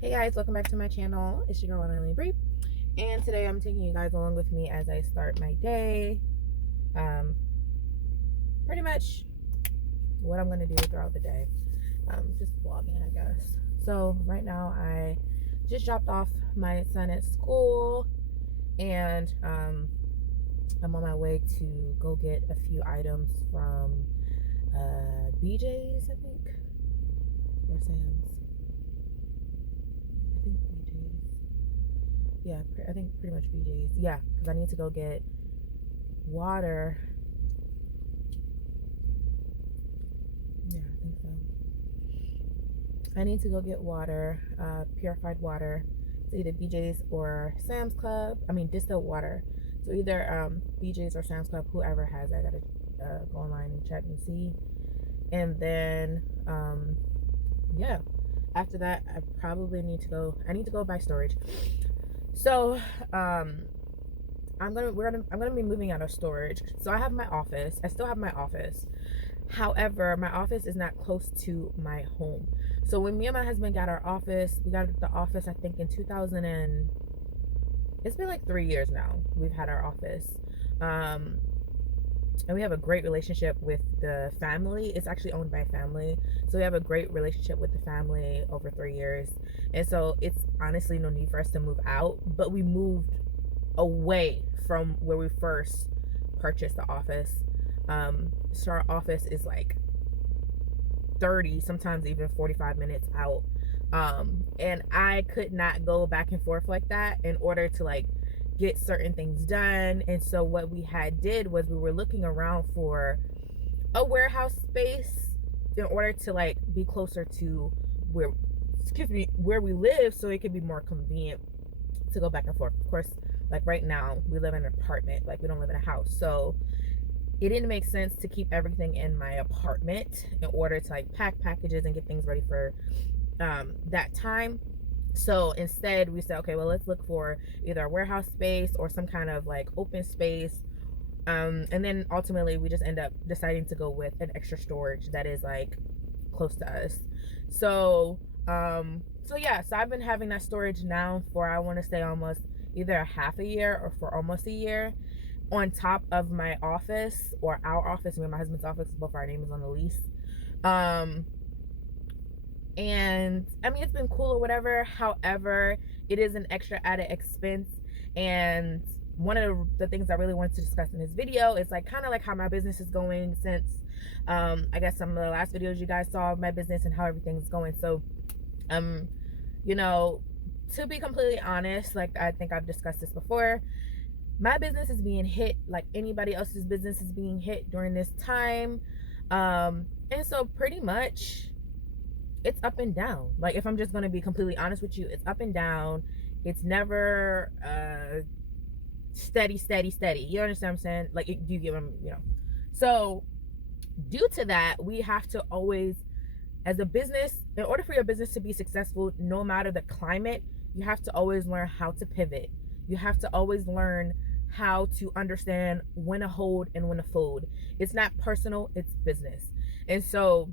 Hey guys, welcome back to my channel. It's your girl Emily Bree, and today I'm taking you guys along with me as I start my day. Pretty much what I'm gonna do throughout the day. Just vlogging, I guess. So right now I just dropped off my son at school, and I'm on my way to go get a few items from BJ's, I think, or Sam's. I think BJ's. Yeah, I think pretty much BJ's. Yeah, because I need to go get water. Yeah, I think so. I need to go get water, purified water. It's either BJ's or Sam's Club. I mean, distilled water. So either BJ's or Sam's Club, whoever has it. I gotta go online and check and see. And then, yeah. After that, I probably need to go. I need to go buy storage. So, I'm gonna be moving out of storage. So I have my office. I still have my office. However, my office is not close to my home. So when me and my husband got our office, we got the office I think in 2000 and it's been like 3 years now. We've had our office. And we have a great relationship with the family. It's actually owned by a family. So we have a great relationship with the family over 3 years. And so it's honestly no need for us to move out, but we moved away from where we first purchased the office. So our office is like 30, sometimes even 45 minutes out. And I could not go back and forth like that in order to like get certain things done. And so what we had did was we were looking around for a warehouse space in order to like be closer to where we live, so it could be more convenient to go back and forth. Of course, like right now we live in an apartment, like we don't live in a house, so it didn't make sense to keep everything in my apartment in order to like pack packages and get things ready for that time. So instead we said, okay, well, let's look for either a warehouse space or some kind of like open space. And then ultimately we just end up deciding to go with an extra storage that is like close to us. So yeah, so I've been having that storage now for, I want to say, almost either a half a year or for almost a year, on top of my office, or our office, me and my husband's office, both our names on the lease. And I mean, it's been cool or whatever. However, it is an extra added expense. And one of the things I really wanted to discuss in this video is like kind of like how my business is going since I guess some of the last videos you guys saw of my business and how everything's going. So you know, to be completely honest, like I think I've discussed this before, my business is being hit like anybody else's business is being hit during this time. And so pretty much it's up and down. Like, if I'm just going to be completely honest with you, it's up and down. It's never steady. You understand what I'm saying? Like, do you get what I'm. So due to that, we have to always, as a business, in order for your business to be successful, no matter the climate, you have to always learn how to pivot. You have to always learn how to understand when to hold and when to fold. It's not personal, it's business. And so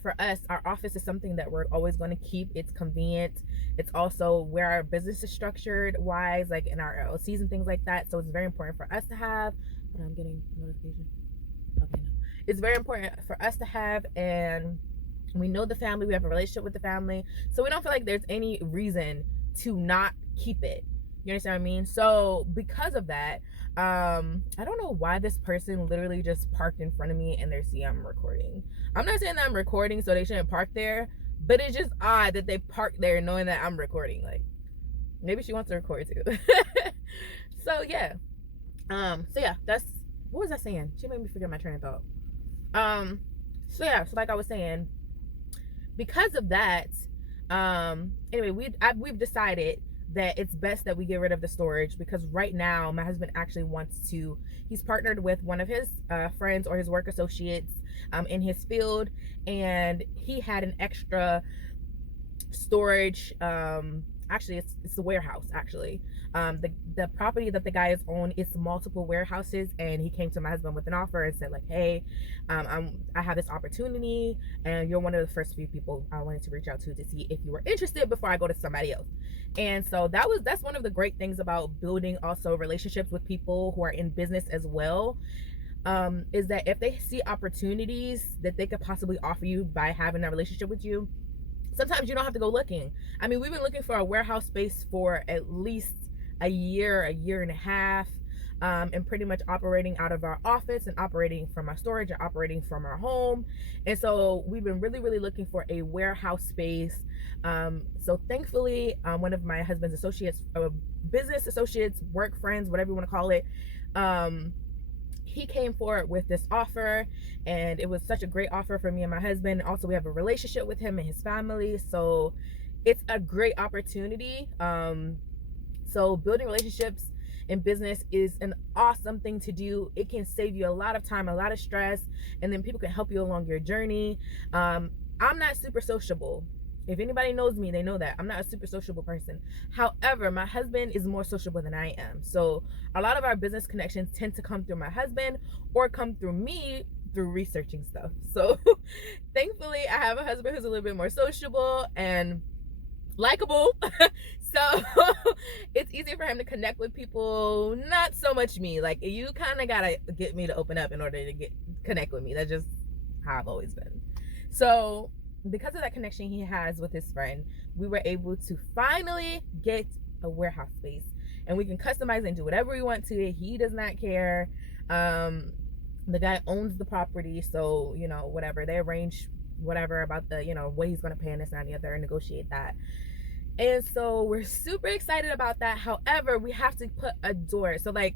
for us, our office is something that we're always going to keep. It's convenient. It's also where our business is structured wise, like in our LLCs and things like that. So it's very important for us to have. But I'm getting a notification. Okay, no. It's very important for us to have, and we know the family. We have a relationship with the family, so we don't feel like there's any reason to not keep it. You understand what I mean? So because of that, I don't know why this person literally just parked in front of me and they see I'm recording. I'm not saying that I'm recording so they shouldn't park there, but it's just odd that they parked there knowing that I'm recording. Like, maybe she wants to record too. So yeah. So yeah, that's, what was I saying? She made me forget my train of thought. So yeah, so like I was saying, because of that, anyway, we've decided that it's best that we get rid of the storage, because right now my husband actually wants to, he's partnered with one of his friends or his work associates in his field, and he had an extra storage actually it's a warehouse actually. The property that the guy is on is multiple warehouses, and he came to my husband with an offer and said like, hey, I have this opportunity, and you're one of the first few people I wanted to reach out to see if you were interested before I go to somebody else. And so that's one of the great things about building also relationships with people who are in business as well, is that if they see opportunities that they could possibly offer you by having a relationship with you, sometimes you don't have to go looking. I mean, we've been looking for a warehouse space for at least a year and a half, and pretty much operating out of our office and operating from our storage and operating from our home. And so we've been really, really looking for a warehouse space. So thankfully, one of my husband's associates, business associates, work friends, whatever you want to call it, he came forward with this offer, and it was such a great offer for me and my husband. Also, we have a relationship with him and his family, so it's a great opportunity. So building relationships in business is an awesome thing to do. It can save you a lot of time, a lot of stress, and then people can help you along your journey. I'm not super sociable. If anybody knows me, they know that I'm not a super sociable person. However, my husband is more sociable than I am. So a lot of our business connections tend to come through my husband or come through me through researching stuff. So thankfully, I have a husband who's a little bit more sociable and likable. So it's easier for him to connect with people, not so much me. Like, you kind of gotta get me to open up in order to connect with me. That's just how I've always been. So because of that connection he has with his friend, we were able to finally get a warehouse space, and we can customize and do whatever we want to it. He does not care. The guy owns the property, so whatever they arrange, whatever about the what he's going to pay and this and the other, and negotiate that. And so we're super excited about that. However, we have to put a door. So like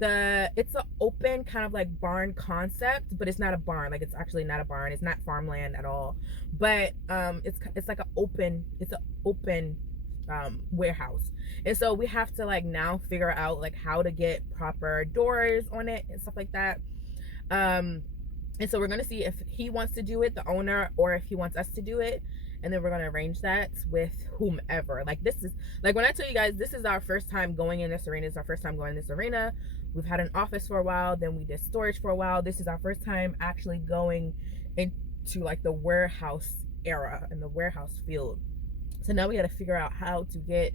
it's an open kind of like barn concept, but it's not a barn. Like, it's actually not a barn. It's not farmland at all. But it's like an open warehouse. And so we have to like now figure out like how to get proper doors on it and stuff like that. And so we're gonna see if he wants to do it, the owner, or if he wants us to do it. And then we're going to arrange that with whomever. Like, this is, like, when I tell you guys, this is our first time going in this arena. It's our first time going in this arena. We've had an office for a while. Then we did storage for a while. This is our first time actually going into, like, the warehouse era and the warehouse field. So now we got to figure out how to get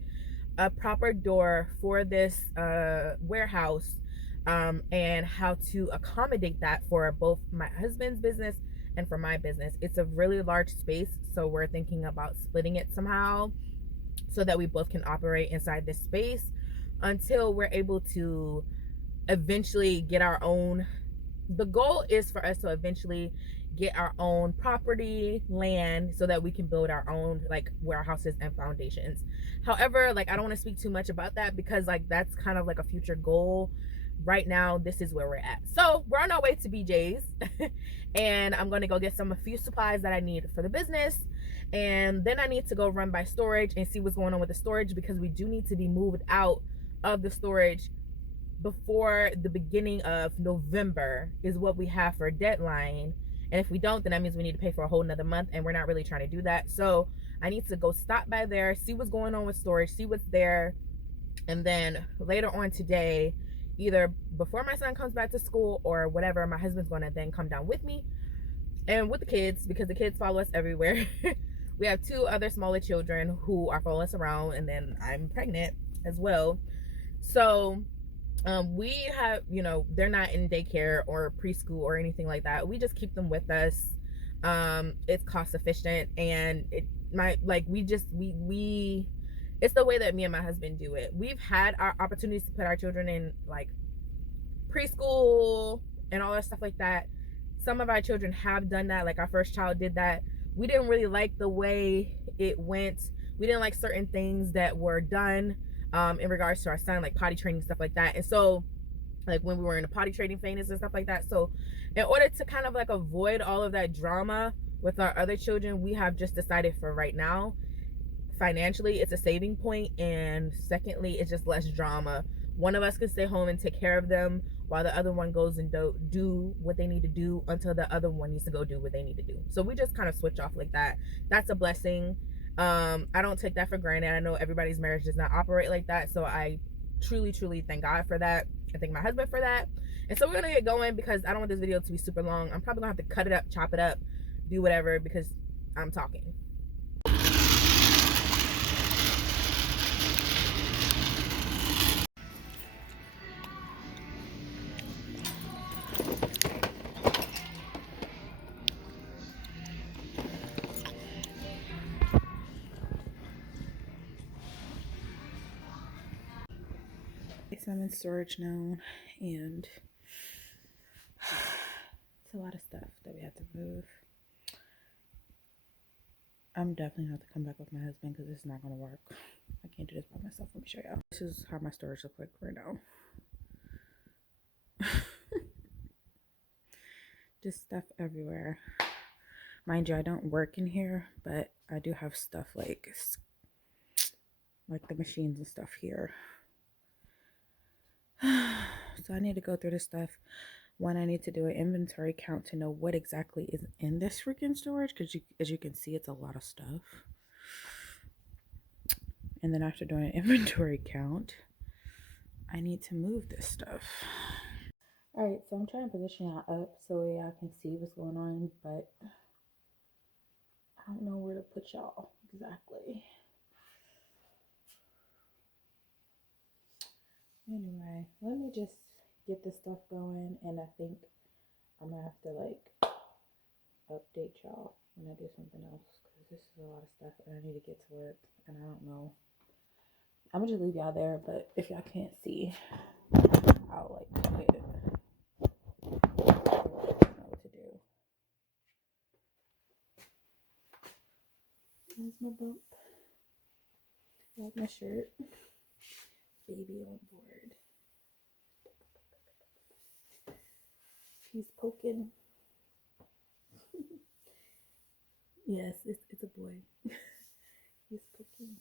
a proper door for this warehouse, and how to accommodate that for both my husband's business and for my business. It's a really large space, so we're thinking about splitting it somehow so that we both can operate inside this space until we're able to eventually get our own. The goal is for us to eventually get our own property, land, so that we can build our own like warehouses and foundations. However, like, I don't want to speak too much about that because like that's kind of like a future goal. Right now, this is where we're at. So we're on our way to BJ's and I'm going to go get a few supplies that I need for the business. And then I need to go run by storage and see what's going on with the storage, because we do need to be moved out of the storage before the beginning of November is what we have for a deadline. And if we don't, then that means we need to pay for a whole nother month, and we're not really trying to do that. So I need to go stop by there, see what's going on with storage, see what's there. And then later on today, either before my son comes back to school or whatever, my husband's going to then come down with me and with the kids, because the kids follow us everywhere. We have 2 other smaller children who are following us around, and then I'm pregnant as well. So we have, they're not in daycare or preschool or anything like that. We just keep them with us. It's cost efficient, and it's the way that me and my husband do it. We've had our opportunities to put our children in like preschool and all that stuff like that. Some of our children have done that. Like, our first child did that. We didn't really like the way it went. We didn't like certain things that were done in regards to our son, like potty training, stuff like that. And so like when we were in a potty training phase and stuff like that. So in order to kind of like avoid all of that drama with our other children, we have just decided for right now, financially, it's a saving point, and secondly, it's just less drama. One of us can stay home and take care of them while the other one goes and do what they need to do until the other one needs to go do what they need to do. So we just kind of switch off like that. That's a blessing. I don't take that for granted. I know everybody's marriage does not operate like that, so I truly thank God for that. I thank my husband for that. And so we're gonna get going because I don't want this video to be super long. I'm probably gonna have to cut it up, chop it up, do whatever because I'm talking. So I'm in storage now, and it's a lot of stuff that we have to move. I'm definitely gonna have to come back with my husband because this is not gonna work. I can't do this by myself. Let me show y'all. This is how my storage looks like right now. Just stuff everywhere. Mind you, I don't work in here, but I do have stuff like the machines and stuff here. So I need to go through this stuff. One, I need to do an inventory count to know what exactly is in this freaking storage, because as you can see, it's a lot of stuff. And then after doing an inventory count, I need to move this stuff. All right, so I'm trying to position y'all up so y'all can see what's going on, but I don't know where to put y'all exactly. Anyway, let me just get this stuff going, and I think I'm gonna have to like update y'all when I do something else, because this is a lot of stuff and I need to get to work, and I don't know. I'm gonna just leave y'all there, but if y'all can't see, I'll like put it. I don't know what to do. There's my bump. Like my shirt. Baby on board. He's poking. Yes, it's a boy. He's poking.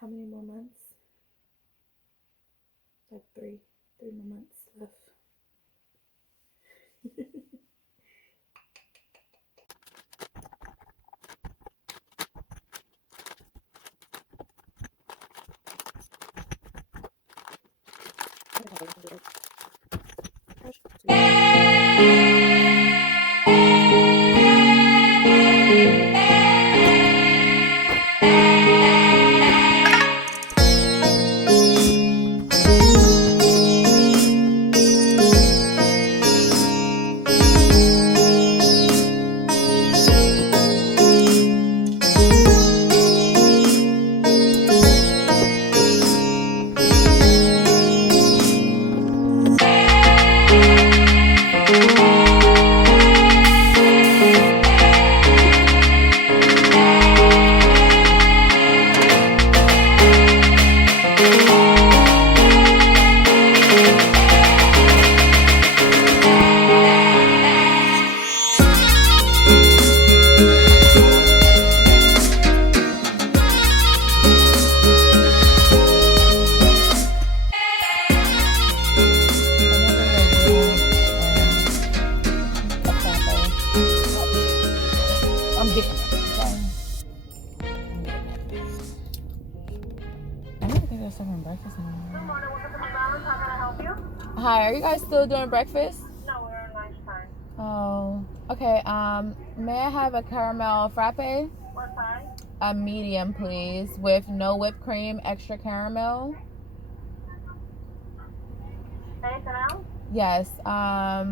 How many more months? Like three more months left. Hi, are you guys still doing breakfast? No, we're on lunchtime. Oh, okay. May I have a caramel frappe? What size? A medium, please, with no whipped cream, extra caramel. Anything else? Yes. I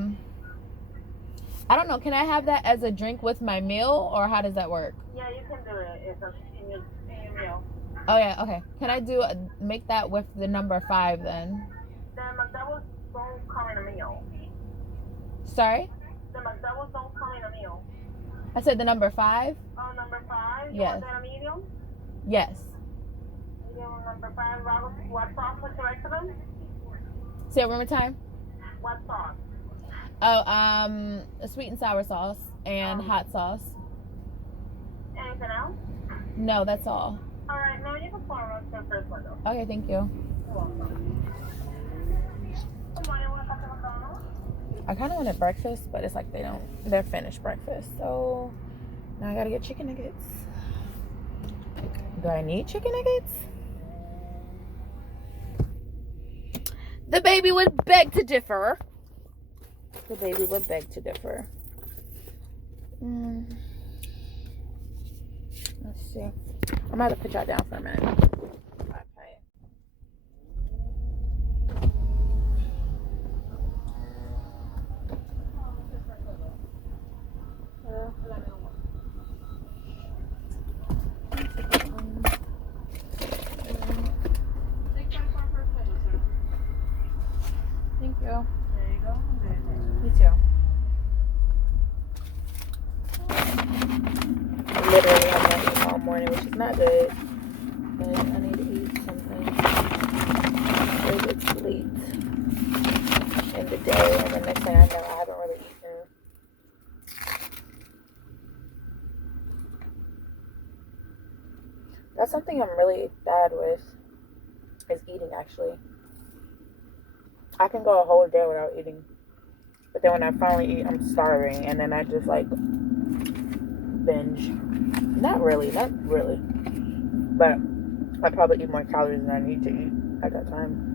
don't know. Can I have that as a drink with my meal, or how does that work? Yeah, you can do it. It's in your meal. Oh yeah. Okay. Can I make that with the number 5 then? The McDoubles don't come in a meal. Sorry? The McDoubles don't come in a meal. I said the number 5. Oh, number 5. You Yes. want that a medium? Yes. Medium number 5. What sauce would you like for them? Say it one more time. What sauce? Oh, a sweet and sour sauce and hot sauce. Anything else? No, that's all. All right, now you can pour us the first window. Okay, thank you. You're welcome. Good morning, welcome to McDonald's. I kind of wanted breakfast, but it's like they're finished breakfast. So now I gotta get chicken nuggets. Do I need chicken nuggets? The baby would beg to differ. The baby would beg to differ. Let's see. I'm about to put y'all down for a minute. Thank you. There you go. Me too. Literally, I'm not eating all morning, which is not good. But I need to eat something. Because it's late in the day, and the next thing I know, I haven't really eaten. That's something I'm really bad with, is eating, actually. I can go a whole day without eating. But then when I finally eat, I'm starving, and then I just, like, binge. Not really. But I probably eat more calories than I need to eat at that time.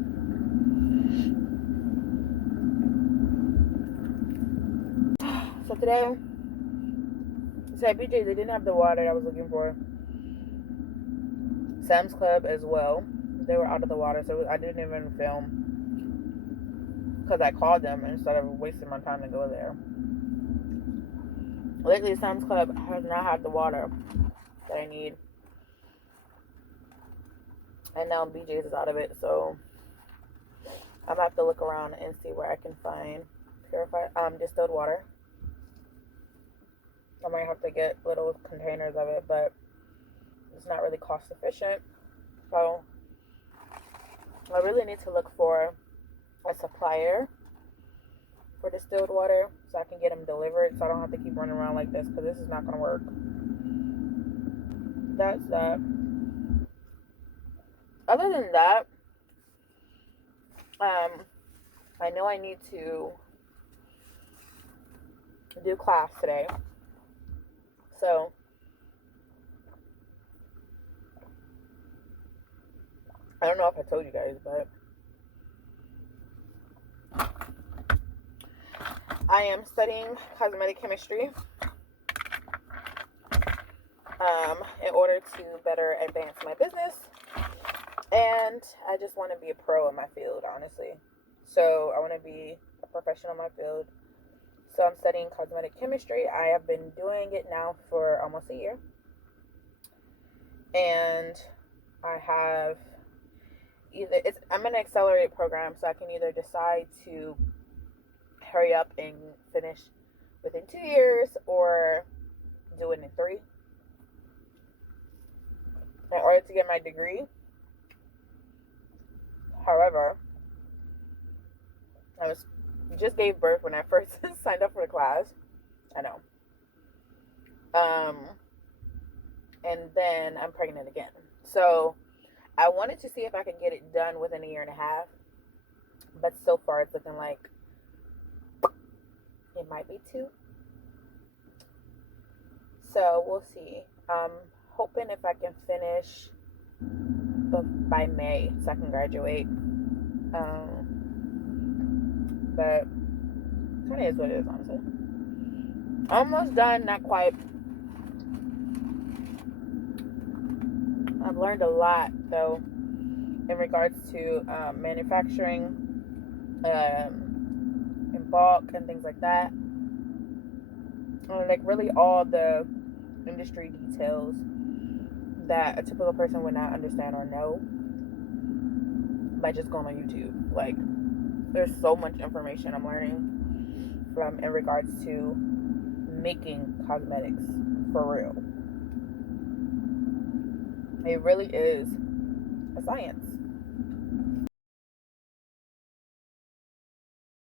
So today, at BJ's, they didn't have the water I was looking for. Sam's Club as well. They were out of the water, so I didn't even film. Because I called them instead of wasting my time to go there. Lately, Sam's Club has not had the water that I need. And now BJ's is out of it, so I'm going to have to look around and see where I can find purified, distilled water. I might have to get little containers of it, but it's not really cost efficient. So I really need to look for a supplier for distilled water so I can get them delivered, so I don't have to keep running around like this, because this is not going to work. That's that. Other than that, I know I need to do class today. So I don't know if I told you guys, but I am studying cosmetic chemistry in order to better advance my business. And I just want to be a pro in my field, honestly. So I want to be a professional in my field. So I'm studying cosmetic chemistry. I have been doing it now for almost a year. And I have I'm in an accelerated program, so I can either decide to hurry up and finish within 2 years or do it in 3 in order to get my degree. However, I just gave birth when I first signed up for the class. I know. And then I'm pregnant again. So I wanted to see if I could get it done within a year and a half. But so far it's looking like it might be 2. So we'll see. I'm hoping if I can finish by May so I can graduate. But kind of is what it is, honestly. Almost done, not quite. I've learned a lot, though, in regards to manufacturing in bulk and things like that. Like really all the industry details that a typical person would not understand or know by just going on YouTube. Like, there's so much information I'm learning from in regards to making cosmetics for real. It really is a science.